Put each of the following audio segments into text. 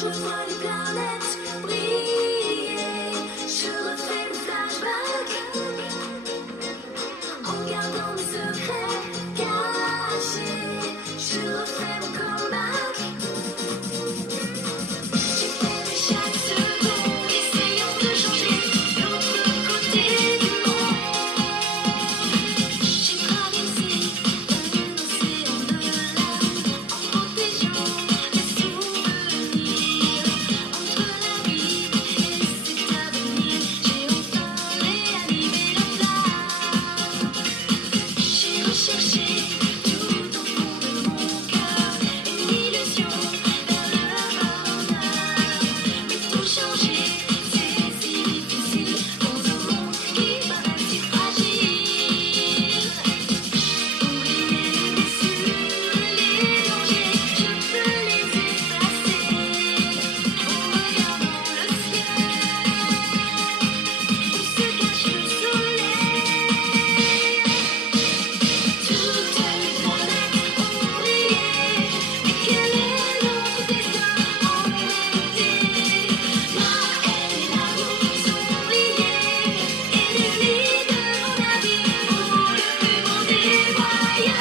je vois les planètes briller, je refais le flashback en gardant mes secrets cachés, je refais mon comeback. J'ai perdu chaque seconde, essayant de changer l'autre côté du monde. J'ai traversé un océan de larmes en protégeant mes souvenirs. Entre la vie et cet avenir, j'ai enfin réanimé la flamme. J'ai recherché tout au fond de mon cœur une illusion vers le bonheur. Mais tout changer, c'est si difficile dans un monde qui paraît si fragile. Oublier les blessures et les dangers, je peux les effacer en regardant le ciel où se cache le soleil. Toutes les planètes ont brillé, mais quel est notre destin en vérité? La haine et l'amour sont liés, ennemis de mon avis pour le plus beau des voyages.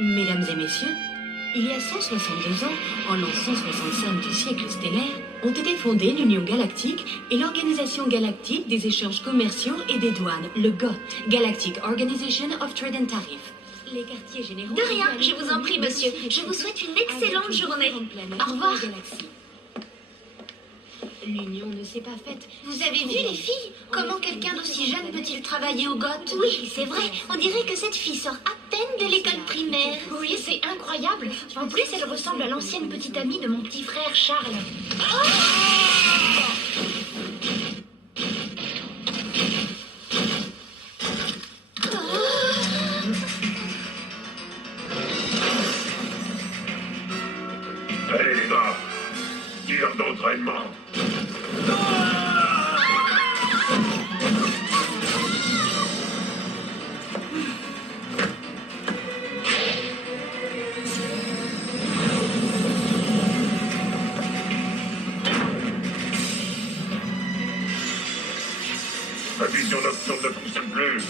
Mesdames et messieurs, il y a 162 ans, en l'an 165 du siècle stellaire, ont été fondées l'Union Galactique et l'Organisation Galactique des Échanges Commerciaux et des Douanes, le GOT, Galactic Organization of Trade and Tariff. Les quartiers généraux... De rien, je vous en prie, monsieur. Je vous souhaite une excellente journée. Au revoir. L'Union ne s'est pas faite. Vous avez vu les filles? Comment quelqu'un d'aussi jeune peut-il travailler au GOT? Oui, c'est vrai. On dirait que cette fille sort à peine de l'école primaire. Oui, c'est incroyable. En plus, elle ressemble à l'ancienne petite amie de mon petit frère Charles. Allez les gars, tir d'entraînement. La vision nocturne ne fonctionne plus.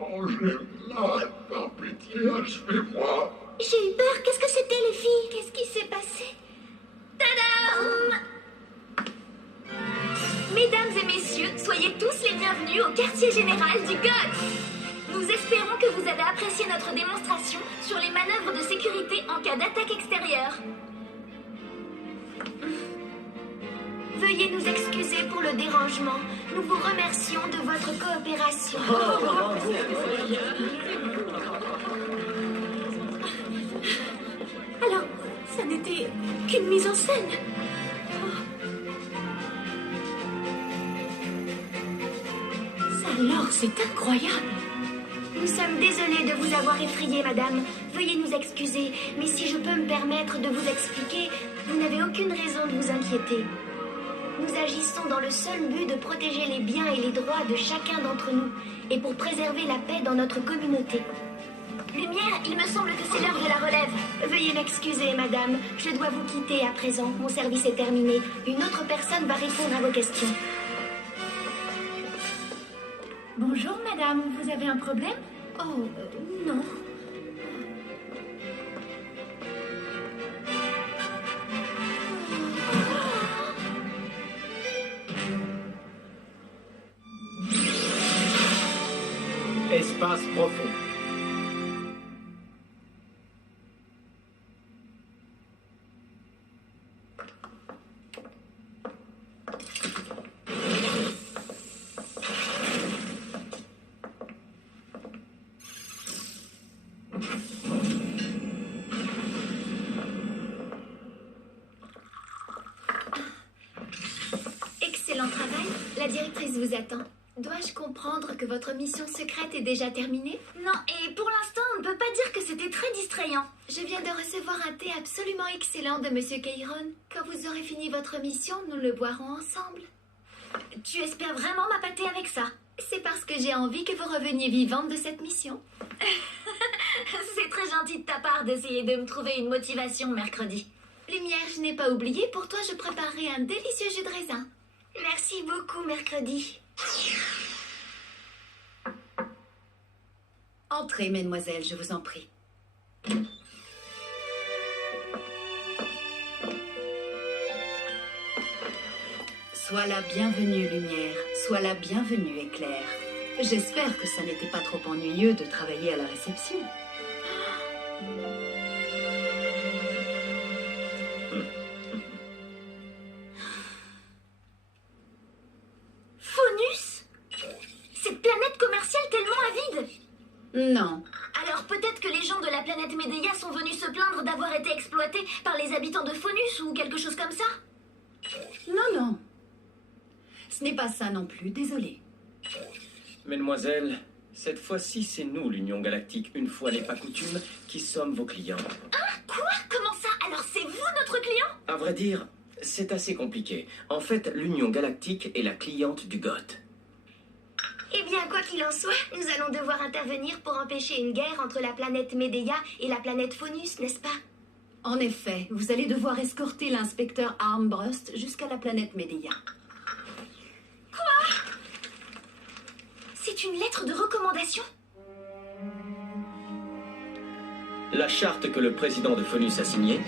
Oh, j'ai mal, par pitié, achevez-moi. J'ai eu peur. Qu'est-ce que c'était, les filles? Qu'est-ce qui s'est passé? Tadam! Mesdames et messieurs, soyez tous les bienvenus au quartier général du GOT. Nous espérons que vous avez apprécié notre démonstration sur les manœuvres de sécurité en cas d'attaque extérieure. Veuillez nous excuser pour le dérangement. Nous vous remercions de votre coopération. Alors, ça n'était qu'une mise en scène. Ça alors, c'est incroyable. Nous sommes désolés de vous avoir effrayé, madame. Veuillez nous excuser, mais si je peux me permettre de vous expliquer, vous n'avez aucune raison de vous inquiéter. Nous agissons dans le seul but de protéger les biens et les droits de chacun d'entre nous et pour préserver la paix dans notre communauté. Lumière, il me semble que c'est l'heure de la relève. Veuillez m'excuser, madame. Je dois vous quitter à présent. Mon service est terminé. Une autre personne va répondre à vos questions. Bonjour madame, vous avez un problème? Oh, non. Espace profond. Excellent travail. La directrice vous attend. Dois-je comprendre que votre mission secrète est déjà terminée? Non, et pour l'instant, on ne peut pas dire que c'était très distrayant. Je viens de recevoir un thé absolument excellent de Monsieur Kairon. Quand vous aurez fini votre mission, nous le boirons ensemble. Tu espères vraiment m'appâter avec ça? C'est parce que j'ai envie que vous reveniez vivante de cette mission. C'est très gentil de ta part d'essayer de me trouver une motivation mercredi. Lumière, je n'ai pas oublié, pour toi je préparerai un délicieux jus de raisin. Merci beaucoup, mercredi. Entrez, mesdemoiselles, je vous en prie. Sois la bienvenue, Lumière. Sois la bienvenue, Éclair. J'espère que ça n'était pas trop ennuyeux de travailler à la réception. Faunus? Cette planète commerciale tellement avide? Non. Alors peut-être que les gens de la planète Médéia sont venus se plaindre d'avoir été exploités par les habitants de Faunus ou quelque chose comme ça? Non, non. Ce n'est pas ça non plus, désolé. Mesdemoiselles, cette fois-ci, c'est nous, l'Union Galactique, une fois n'est pas coutume, qui sommes vos clients. Quoi? Comment ça? Alors c'est vous notre client? À vrai dire, c'est assez compliqué. En fait, l'Union Galactique est la cliente du GOT. Eh bien, quoi qu'il en soit, nous allons devoir intervenir pour empêcher une guerre entre la planète Médéia et la planète Faunus, n'est-ce pas? En effet, vous allez devoir escorter l'inspecteur Armbrust jusqu'à la planète Médéia. C'est une lettre de recommandation? La charte que le président de Faunus a signée,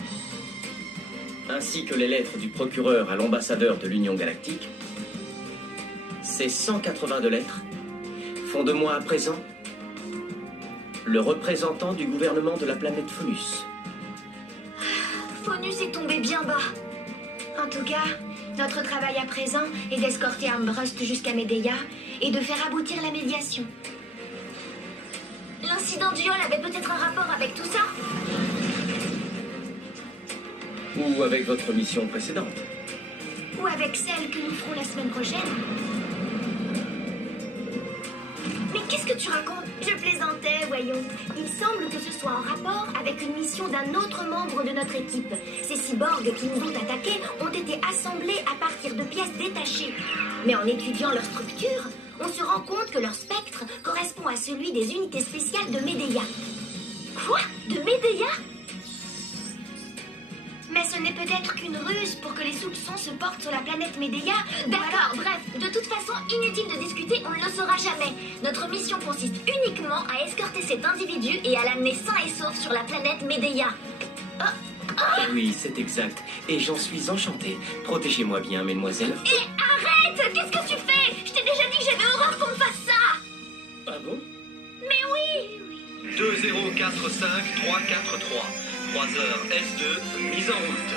ainsi que les lettres du procureur à l'ambassadeur de l'Union Galactique, ces 182 lettres font de moi à présent le représentant du gouvernement de la planète Faunus. Faunus est tombé bien bas. En tout cas, notre travail à présent est d'escorter Armbrust jusqu'à Médéia et de faire aboutir la médiation. L'incident du hall avait peut-être un rapport avec tout ça? Ou avec votre mission précédente. Ou avec celle que nous ferons la semaine prochaine. Mais qu'est-ce que tu racontes? Je plaisantais, voyons. Il semble que ce soit en rapport avec une mission d'un autre membre de notre équipe. Ces cyborgs qui nous ont attaqués ont été assemblés à partir de pièces détachées. Mais en étudiant leur structure, on se rend compte que leur spectre correspond à celui des unités spéciales de Médéia. Quoi? De Médéia? Mais ce n'est peut-être qu'une ruse pour que les soupçons se portent sur la planète Médéia. D'accord, bref, de toute façon, inutile de discuter, on ne le saura jamais. Notre mission consiste uniquement à escorter cet individu et à l'amener sain et sauf sur la planète Médéia. Oui, c'est exact. Et j'en suis enchanté. Protégez-moi bien, mesdemoiselles. Et arrête! Qu'est-ce que tu fais? Je t'ai déjà dit que j'avais horreur qu'on me fasse ça! Ah bon? Mais oui! 2045343. Croiseur S2, mise en route.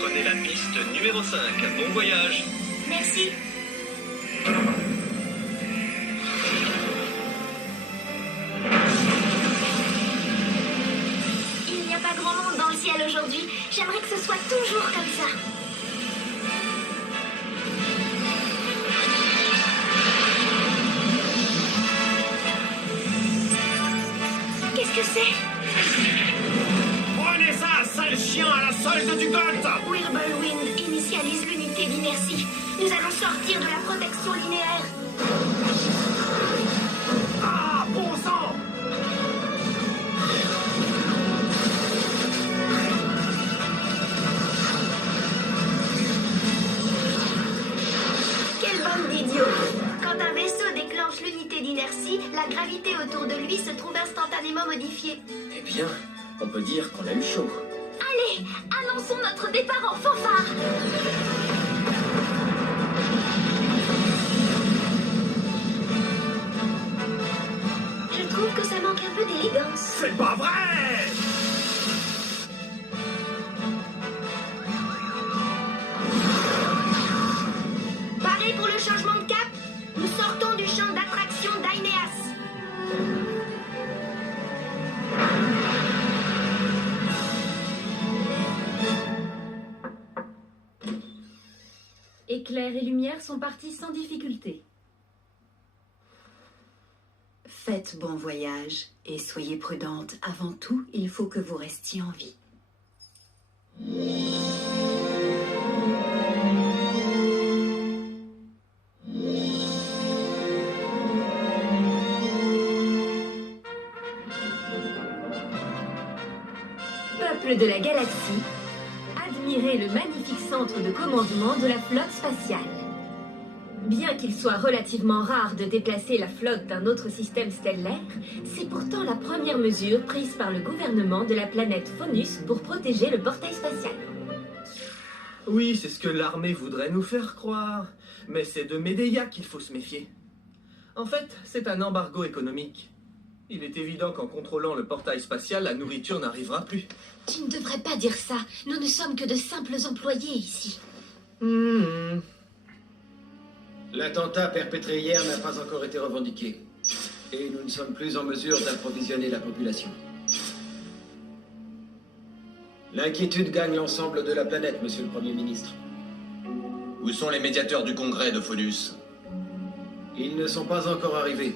Prenez la piste numéro 5. Bon voyage. Merci. Il n'y a pas grand monde dans le ciel aujourd'hui. J'aimerais que ce soit toujours comme ça. Qu'est-ce que c'est? Prenez ça, sale chien, à la solde du GOT! Whirlwind initialise l'unité d'inertie. Nous allons sortir de la protection linéaire. Ah, bon sang! Quelle bande d'idiots! Quand un vaisseau déclenche l'unité merci, la gravité autour de lui se trouve instantanément modifiée. Eh bien, on peut dire qu'on a eu chaud. Allez, annonçons notre départ en fanfare. Je trouve que ça manque un peu d'élégance. C'est pas vrai! Paré pour le changement de cap, nous sortons du champ d'attraction d'Aineas. Éclair et lumière sont partis sans difficulté. Faites bon voyage et soyez prudente. Avant tout, il faut que vous restiez en vie. Peuple de la galaxie, admirez le magnifique centre de commandement de la flotte spatiale. Bien qu'il soit relativement rare de déplacer la flotte d'un autre système stellaire, c'est pourtant la première mesure prise par le gouvernement de la planète Phonus pour protéger le portail spatial. Oui, c'est ce que l'armée voudrait nous faire croire. Mais c'est de Médéia qu'il faut se méfier. En fait, c'est un embargo économique. Il est évident qu'en contrôlant le portail spatial, la nourriture n'arrivera plus. Tu ne devrais pas dire ça. Nous ne sommes que de simples employés ici. L'attentat perpétré hier n'a pas encore été revendiqué. Et nous ne sommes plus en mesure d'approvisionner la population. L'inquiétude gagne l'ensemble de la planète, monsieur le Premier ministre. Où sont les médiateurs du congrès de Phonus? Ils ne sont pas encore arrivés.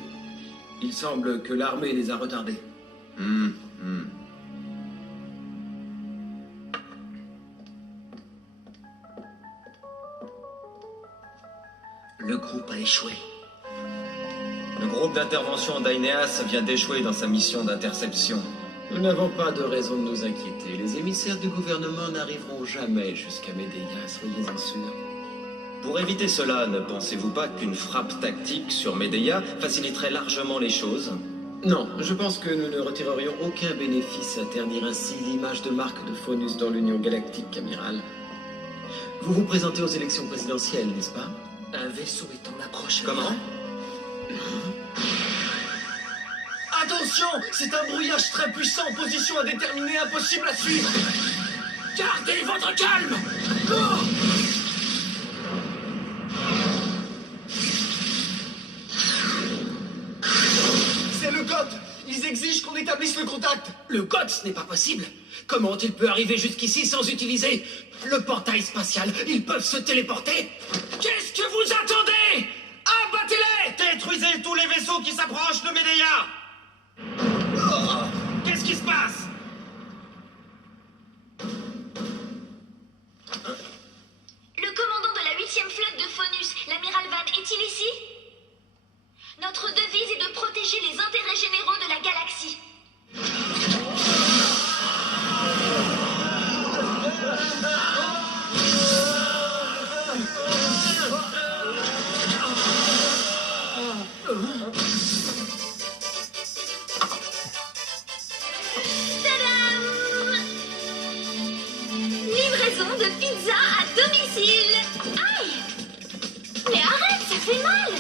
Il semble que l'armée les a retardés. Le groupe a échoué. Le groupe d'intervention d'Aineas vient d'échouer dans sa mission d'interception. Nous n'avons pas de raison de nous inquiéter. Les émissaires du gouvernement n'arriveront jamais jusqu'à Médéia, soyez-en sûrs. Pour éviter cela, ne pensez-vous pas qu'une frappe tactique sur Médéia faciliterait largement les choses? Non, je pense que nous ne retirerions aucun bénéfice à ternir ainsi l'image de marque de Phonus dans l'Union Galactique, amiral. Vous vous présentez aux élections présidentielles, n'est-ce pas? Un vaisseau est en approche. Comment? Attention, c'est un brouillage très puissant, position indéterminée, impossible à suivre. Gardez votre calme! C'est le GOT. Ils exigent qu'on établisse le contact. Le GOT, ce n'est pas possible. Comment il peut arriver jusqu'ici sans utiliser le portail spatial? Ils peuvent se téléporter? Qu'est-ce que vous attendez? Abattez-les! Détruisez tous les vaisseaux qui s'approchent de Médéia! Qu'est-ce qui se passe? Le commandant de la 8e flotte de Phonus, l'amiral Van, est-il ici? Notre devise est de protéger les intérêts généraux de la galaxie. Tadam! Livraison de pizza à domicile. Aïe! Mais arrête, ça fait mal!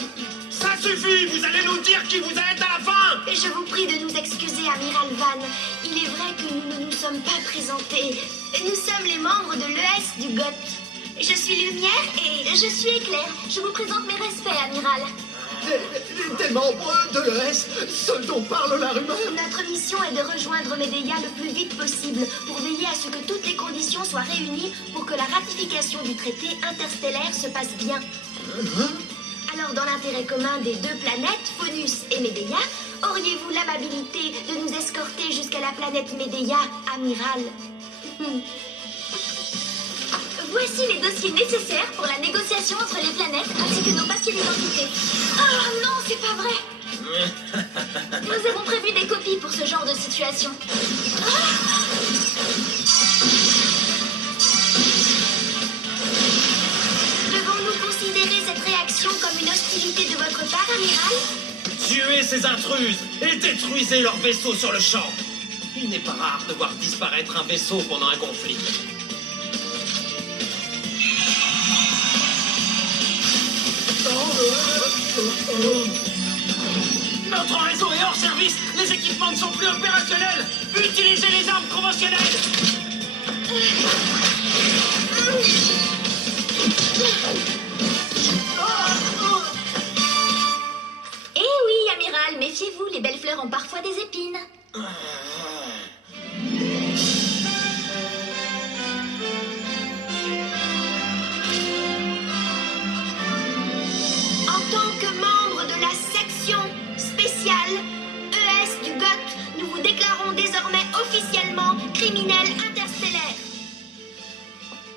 Ça suffit! Vous allez nous dire qui vous êtes à la fin! Et je vous prie de nous excuser, amiral Van. Il est vrai que nous ne nous sommes pas présentés. Nous sommes les membres de l'ES du GOT. Je suis Lumière et Je suis Éclair. Je vous présente mes respects, amiral. Des membres de l'ES, ce dont parle la rumeur. notre mission est de rejoindre Médéia le plus vite possible pour veiller à ce que toutes les conditions soient réunies pour que la ratification du traité interstellaire se passe bien. Alors, dans l'intérêt commun des deux planètes, Phonus et Médéia, auriez-vous l'amabilité de nous escorter jusqu'à la planète Médéia, amiral? Voici les dossiers nécessaires pour la négociation entre les planètes ainsi que nos papiers d'identité. Oh non, c'est pas vrai! Nous avons prévu des copies pour ce genre de situation. Devons-nous considérer cette réaction comme une hostilité de votre part, amiral? Tuez ces intruses et détruisez leur vaisseau sur le champ. Il n'est pas rare de voir disparaître un vaisseau pendant un conflit. Notre réseau est hors service. Les équipements ne sont plus opérationnels. Utilisez les armes conventionnelles. Eh oui, amiral, méfiez-vous, les belles fleurs ont parfois des épines. En tant que membre de la section spéciale ES du GOT, nous vous déclarons désormais officiellement criminels interstellaires.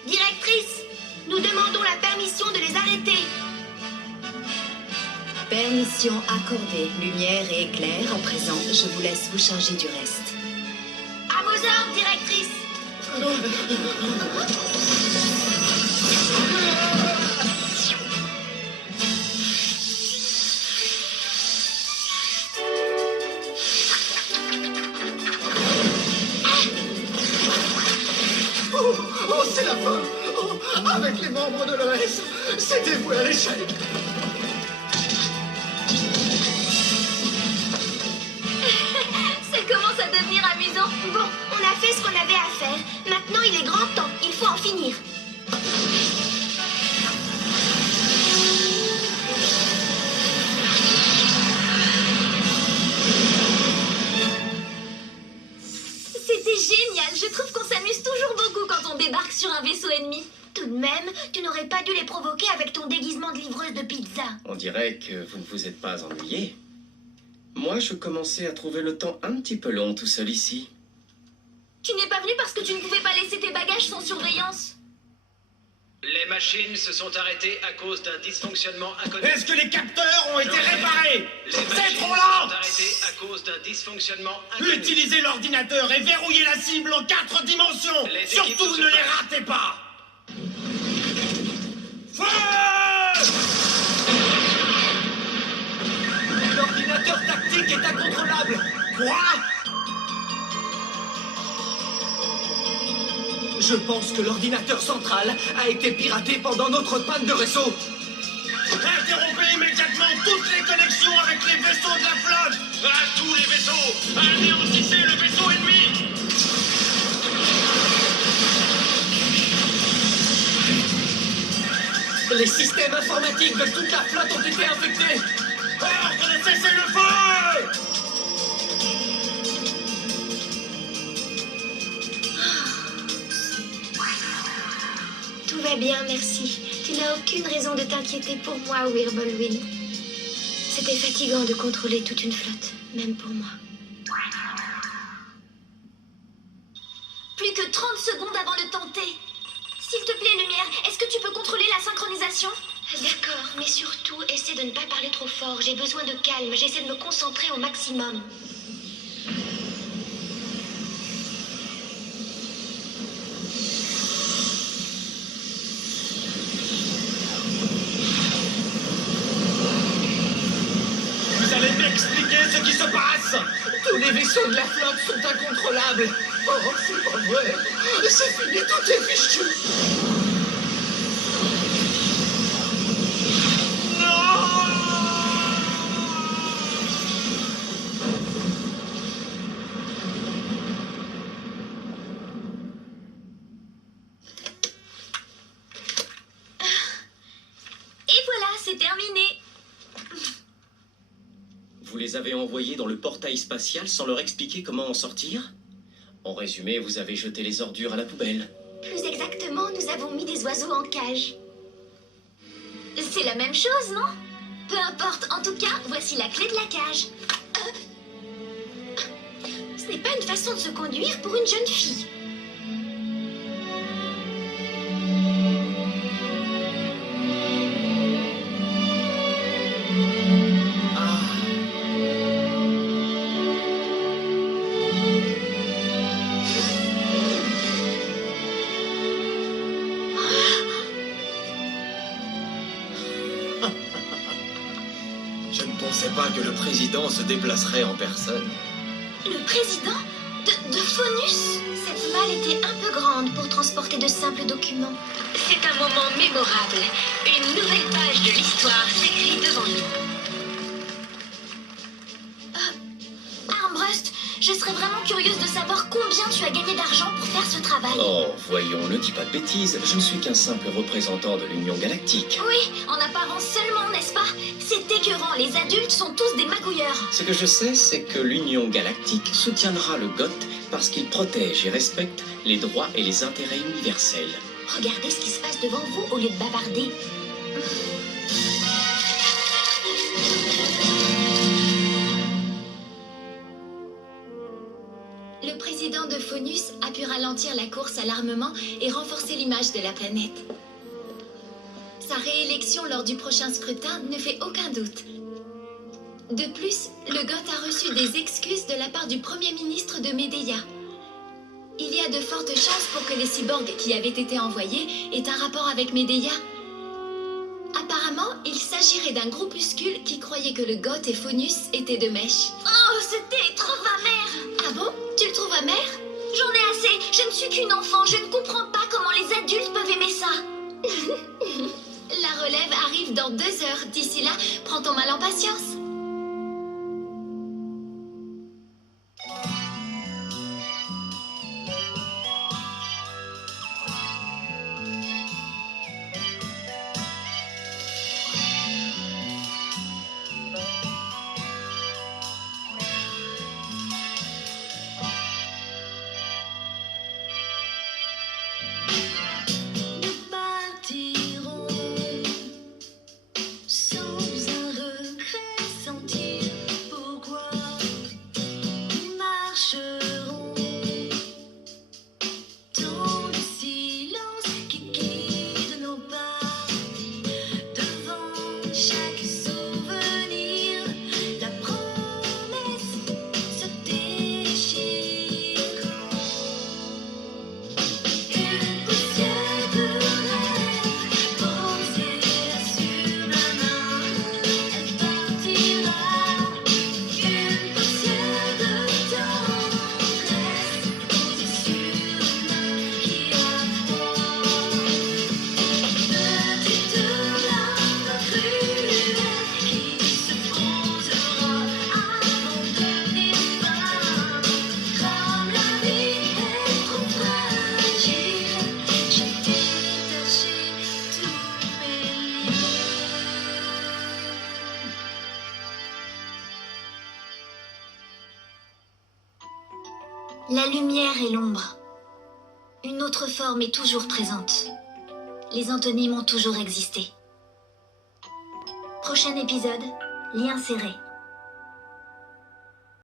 Directrice, nous demandons la permission de les arrêter. Permission accordée. Lumière et éclair à présent. Je vous laisse vous charger du reste. À vos ordres, directrice. Oh, c'est la fin. Oh, avec les membres de l'ES, c'est dévoué à l'échec. Ça commence à devenir amusant. Bon, on a fait ce qu'on avait à faire. Maintenant, il est grand temps. Il faut en finir. C'était génial. Je trouve qu'on s'amuse toujours beaucoup quand on débarque sur un vaisseau ennemi. Tout de même, tu n'aurais pas dû les provoquer avec ton déguisement de livreuse de pizza. On dirait que vous ne vous êtes pas ennuyé. Moi, je commençais à trouver le temps un petit peu long tout seul ici. Tu n'es pas venu parce que tu ne pouvais pas laisser tes bagages sans surveillance. Les machines se sont arrêtées à cause d'un dysfonctionnement inconnu. Est-ce que les capteurs ont été réparés? Les C'est machines trop se lent. sont arrêtées à cause d'un dysfonctionnement inconnu. Utilisez l'ordinateur et verrouillez la cible en 4 dimensions. Les équipes Surtout se ne les préparent. ratez pas. Feu! L'ordinateur tactique est incontrôlable. Quoi? Je pense que l'ordinateur central a été piraté pendant notre panne de réseau. Interrompez immédiatement toutes les connexions avec les vaisseaux de la flotte. À tous les vaisseaux, anéantissez le vaisseau ennemi. Les systèmes informatiques de toute la flotte ont été infectés. Ordre de cesser le feu. Tout va bien, merci. Tu n'as aucune raison de t'inquiéter pour moi, Wirbelwind. C'était fatigant de contrôler toute une flotte, même pour moi. Plus que 30 secondes avant de tenter. S'il te plaît, Lumière, est-ce que tu peux contrôler la synchronisation? D'accord, mais surtout, essaie de ne pas parler trop fort. J'ai besoin de calme, j'essaie de me concentrer au maximum. Vous allez m'expliquer ce qui se passe. Tous les vaisseaux de la flotte sont incontrôlables. Oh, c'est pas vrai. C'est fini, tout est fichu. Et voilà, c'est terminé. Vous les avez envoyés dans le portail spatial sans leur expliquer comment en sortir? En résumé, vous avez jeté les ordures à la poubelle. Plus exactement, nous avons mis des oiseaux en cage. C'est la même chose, non? Peu importe, en tout cas, voici la clé de la cage. Ce n'est pas une façon de se conduire pour une jeune fille. Je ne pensais pas que le président se déplacerait en personne. Le président de Phonus? Cette malle était un peu grande pour transporter de simples documents. C'est un moment mémorable. Une nouvelle page de l'histoire s'écrit devant nous. Armbrust, je serais vraiment curieuse de savoir combien tu as gagné d'argent pour faire ce travail. Oh, voyons, ne dis pas de bêtises. Je ne suis qu'un simple représentant de l'Union Galactique. Oui, en apparence seulement, n'est-ce pas? C'est écœurant, les adultes sont tous des magouilleurs. Ce que je sais, c'est que l'Union Galactique soutiendra le GOT parce qu'il protège et respecte les droits et les intérêts universels. Regardez ce qui se passe devant vous au lieu de bavarder. Le président de Phonus a pu ralentir la course à l'armement et renforcer l'image de la planète. Sa réélection lors du prochain scrutin ne fait aucun doute. De plus, le GOT a reçu des excuses de la part du Premier ministre de Médéia. Il y a de fortes chances pour que les cyborgs qui avaient été envoyés aient un rapport avec Médéia. Apparemment, il s'agirait d'un groupuscule qui croyait que le GOT et Phonus étaient de mèche. Oh, c'était trop amer. Ah bon? Tu le trouves amer? J'en ai assez. Je ne suis qu'une enfant. Je ne comprends pas comment les adultes peuvent aimer ça. La relève arrive dans 2 heures. D'ici là, prends ton mal en patience. Nous partirons sans un regret sentir pourquoi nous marcherons dans le silence qui guide nos pas devant chaque souvenir. La promesse se déchire. Une poussière de rêve posée sur ma main, elle partira. Une poussière de tendresse posée sur une main qui a froid. Petite larme cruelle qui se posera avant de venir fin. Comme la vie est trop fragile, j'ai détaché tous mes liens. La lumière et l'ombre. Une autre forme est toujours présente. Les antonymes ont toujours existé. Prochain épisode, lien serré.